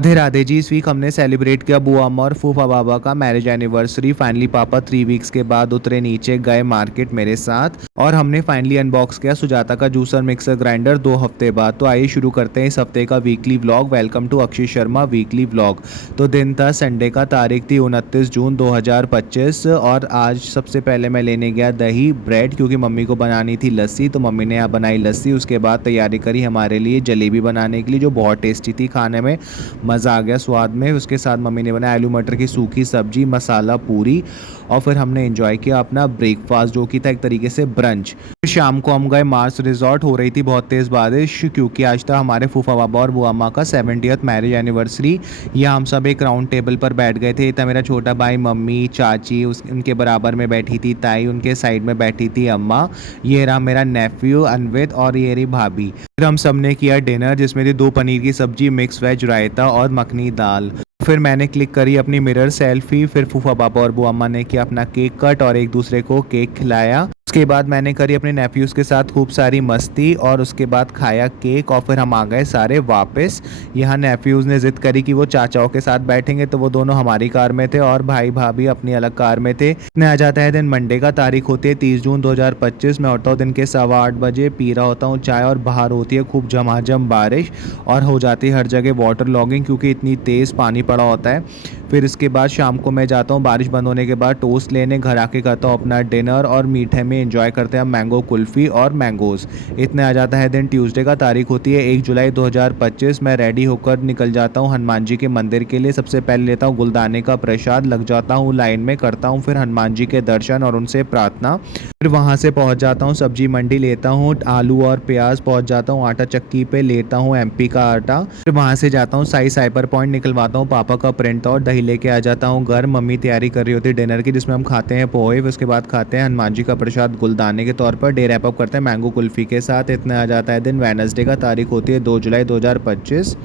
राधे राधे जी। इस वीक हमने सेलिब्रेट किया बुआ अम्मा और फूफा बाबा का मैरिज एनिवर्सरी। फाइनली पापा 3 वीक्स के बाद उतरे नीचे, गए मार्केट मेरे साथ और हमने फाइनली अनबॉक्स किया सुजाता का जूसर मिक्सर ग्राइंडर 2 हफ्ते बाद। तो आइए शुरू करते हैं इस हफ्ते का weekly vlog. Welcome to Akshay Sharma weekly vlog. तो दिन था संडे का, तारीख थी 29 जून 2025 और आज सबसे पहले मैं लेने गया दही ब्रेड, क्योंकि मम्मी को बनानी थी लस्सी। तो मम्मी ने यहाँ बनाई लस्सी। उसके बाद तैयारी करी हमारे लिए जलेबी बनाने के लिए, जो बहुत टेस्टी थी खाने में, मज़ा आ गया स्वाद में। उसके साथ मम्मी ने बनाया आलू मटर की सूखी सब्जी, मसाला पूरी और फिर हमने एंजॉय किया अपना ब्रेकफास्ट, जो कि था एक तरीके से ब्रंच। फिर शाम को हम गए मार्स रिजॉर्ट। हो रही थी बहुत तेज़ बारिश, क्योंकि आज था हमारे फूफा बाबा और बुआ अम्मा का 70th मैरिज एनिवर्सरी। यहाँ हम सब एक राउंड टेबल पर बैठ गए थे। था मेरा छोटा भाई, मम्मी, चाची, उनके बराबर में बैठी थी ताई, उनके साइड में बैठी थी अम्मा, ये रहा मेरा नेफ्यू अनवित और ये रही भाभी। फिर हम सब ने किया डिनर, जिसमें थी 2 पनीर की सब्जी, मिक्स वेज रायता और मखनी दाल। फिर मैंने क्लिक करी अपनी मिरर सेल्फी। फिर फूफा पापा और बुआ अम्मा ने किया अपना केक कट और एक दूसरे को केक खिलाया। उसके बाद मैंने करी अपने नेफ्यूज़ के साथ खूब सारी मस्ती और उसके बाद खाया केक और फिर हम आ गए सारे वापस। यहाँ नेफ्यूज़ ने ज़िद करी कि वो चाचाओं के साथ बैठेंगे, तो वो दोनों हमारी कार में थे और भाई भाभी अपनी अलग कार में थे। इतने आ जाता है दिन मंडे का, तारीख होती है 30 जून 2025। मैं उठता हूँ दिन के 8:15 बजे, पी रहा होता हूँ चाय और बाहर होती है खूब झमाझम बारिश और हो जाती है हर जगह वाटर लॉगिंग, क्योंकि इतनी तेज़ पानी पड़ा होता है। फिर इसके बाद शाम को मैं जाता हूँ बारिश बंद होने के बाद टोस्ट लेने, घर आके करता हूँ अपना डिनर और मीठे में एंजॉय करते हैं मैंगो कुल्फ़ी और मैंगोज़। इतने आ जाता है दिन ट्यूसडे का, तारीख होती है 1 जुलाई 2025। मैं रेडी होकर निकल जाता हूँ हनुमान जी के मंदिर के लिए। सबसे पहले लेता हूँ गुलदाने का प्रसाद, लग जाता हूँ लाइन में, करता हूँ फिर हनुमान जी के दर्शन और उनसे प्रार्थना। फिर वहाँ से पहुँच जाता हूँ सब्जी मंडी, लेता हूँ आलू और प्याज, पहुँच जाता हूँ आटा चक्की पे, लेता हूँ एमपी का आटा। फिर वहाँ से जाता हूँ साई साइबर पॉइंट, निकलवाता हूँ पापा का प्रिंट और दही लेके आ जाता हूँ घर। मम्मी तैयारी कर रही होती है डिनर की, जिसमें हम खाते हैं पोहे। उसके बाद खाते हैं हनुमान जी का प्रसाद गुलदाने के तौर पर। डे रैप अप करते हैं मैंगो कुल्फ़ी के साथ। इतना आ जाता है दिन वेडनेसडे का, तारीख होती है 2 जुलाई 2025।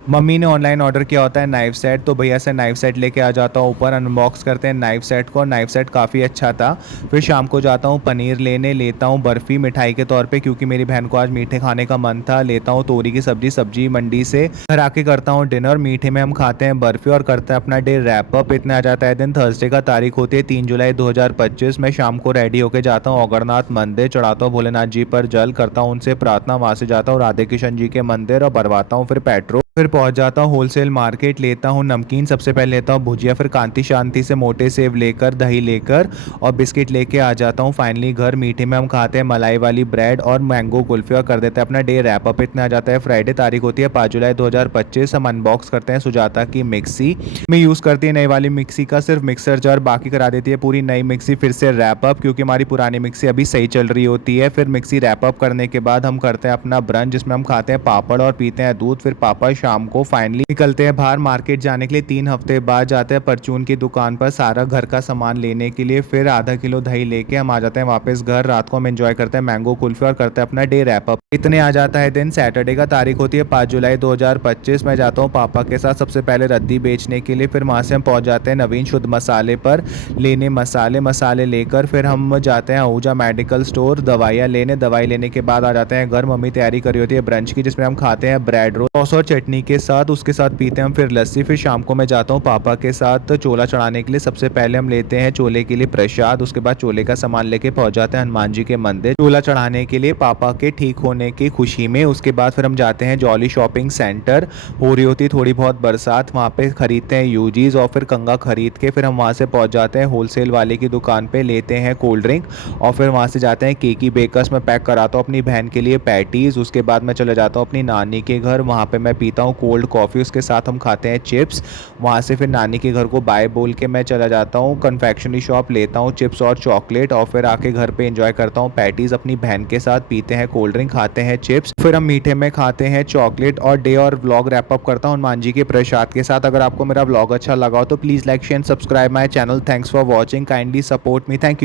मम्मी ने ऑनलाइन ऑर्डर किया होता है नाइफ सेट, तो भैया से नाइफ सेट लेके आ जाता हूँ ऊपर। अनबॉक्स करते हैं नाइफ सेट को। नाइफ सेट काफ़ी अच्छा था। फिर शाम को जाता हूँ पनीर लेने, लेता हूँ बर्फ़ी मिठाई के तौर पे, क्योंकि मेरी बहन को आज मीठे खाने का मन था। लेता हूँ तोरी की सब्जी सब्जी मंडी से। घर आके करता हूँ डिनर, मीठे में हम खाते हैं बर्फ़ी और करते हैं अपना डे रैप अप। इतना आ जाता है दिन थर्सडे का, तारीख होती है 3 जुलाई 2025। मैं शाम को रेडी होकर जाता हूँ अगरनाथ मंदिर, चढ़ाता हूँ भोलेनाथ जी पर जल, करता हूँ उनसे प्रार्थना। वहाँ से जाता हूँ राधे किशन जी के मंदिर और भरवाता हूँ फिर पेट्रोल। फिर पहुंच जाता हूँ होलसेल मार्केट, लेता हूँ नमकीन, सबसे पहले लेता हूँ भुजिया, फिर कांति शांति से मोटे सेव लेकर, दही लेकर और बिस्किट लेके आ जाता हूँ फाइनली घर। मीठे में हम खाते हैं मलाई वाली ब्रेड और मैंगो कुल्फी और कर देते हैं अपना डे रैप अप। इतना आ जाता है फ्राइडे, तारीख होती है 5 जुलाई 2025। हम अनबॉक्स करते हैं सुजाता की मिक्सी। में यूज़ करती है नई वाली मिक्सी का सिर्फ मिक्सर जार, बाकी करा देती है पूरी नई मिक्सी फिर से रैप अप, क्योंकि हमारी पुरानी मिक्सी अभी सही चल रही होती है। फिर मिक्सी रैप अप करने के बाद हम करते हैं अपना ब्रंच, जिसमें हम खाते हैं पापड़ और पीते हैं दूध। फिर पापा शाम को फाइनली निकलते हैं बाहर मार्केट जाने के लिए। 3 हफ्ते बाद जाते हैं परचून की दुकान पर सारा घर का सामान लेने के लिए। फिर आधा किलो दही लेके हम आ जाते हैं वापस घर। रात को हम एंजॉय करते हैं मैंगो कुल्फी और करते हैं अपना डे रैप अप। इतने आ जाता है दिन सैटरडे का, तारीख होती है 5 जुलाई 2025। मैं जाता हूँ पापा के साथ सबसे पहले रद्दी बेचने के लिए। फिर वहाँ से हम पहुँच जाते हैं नवीन शुद्ध मसाले पर लेने मसाले लेकर। फिर हम जाते हैं आहूजा मेडिकल स्टोर दवाइयाँ लेने। दवाई लेने के बाद आ जाते हैं घर। मम्मी तैयारी करी होती है ब्रंच की, जिसमें हम खाते हैं ब्रेड रोल सॉस और चटनी के साथ। उसके साथ पीते हैं हम फिर लस्सी। फिर शाम को मैं जाता हूँ पापा के साथ चोला चढ़ाने के लिए। सबसे पहले हम लेते हैं चोले के लिए प्रसाद, उसके बाद चोले का सामान लेके पहुंच जाते हैं हनुमान जी के मंदिर चोला चढ़ाने के लिए पापा के ठीक होने की खुशी में। उसके बाद फिर हम जाते हैं जॉली शॉपिंग सेंटर। हो रही होती थोड़ी बहुत बरसात, वहाँ पे खरीदते हैं यूजीज और फिर कंगा खरीद के फिर हम वहाँ से पहुँच जाते हैं होलसेल वाले की दुकान पे, लेते हैं कोल्ड ड्रिंक और फिर वहाँ से जाते हैं केकी बेकर्स में पैक कराता हूँ अपनी बहन के लिए पैटीज़। उसके बाद मैं चले जाता हूँ अपनी नानी के घर, वहाँ पे मैं पीता हूँ कोल्ड कॉफ़ी, उसके साथ हम खाते हैं चिप्स। वहाँ से फिर नानी के घर को बाय बोल के मैं चला जाता हूँ कन्फेक्शनरी शॉप, लेता हूँ चिप्स और चॉकलेट और फिर आके घर पे एंजॉय करता हूँ पैटीज़ अपनी बहन के साथ, पीते हैं कोल्ड ड्रिंक, खाते हैं चिप्स। फिर हम मीठे में खाते हैं चॉकलेट और डे और व्लॉग रैप अप करता हूँ हनुमान जी के प्रसाद के साथ। अगर आपको मेरा व्लॉग अच्छा लगा हो तो please like share subscribe my channel. Thanks for watching, kindly support me, thank you.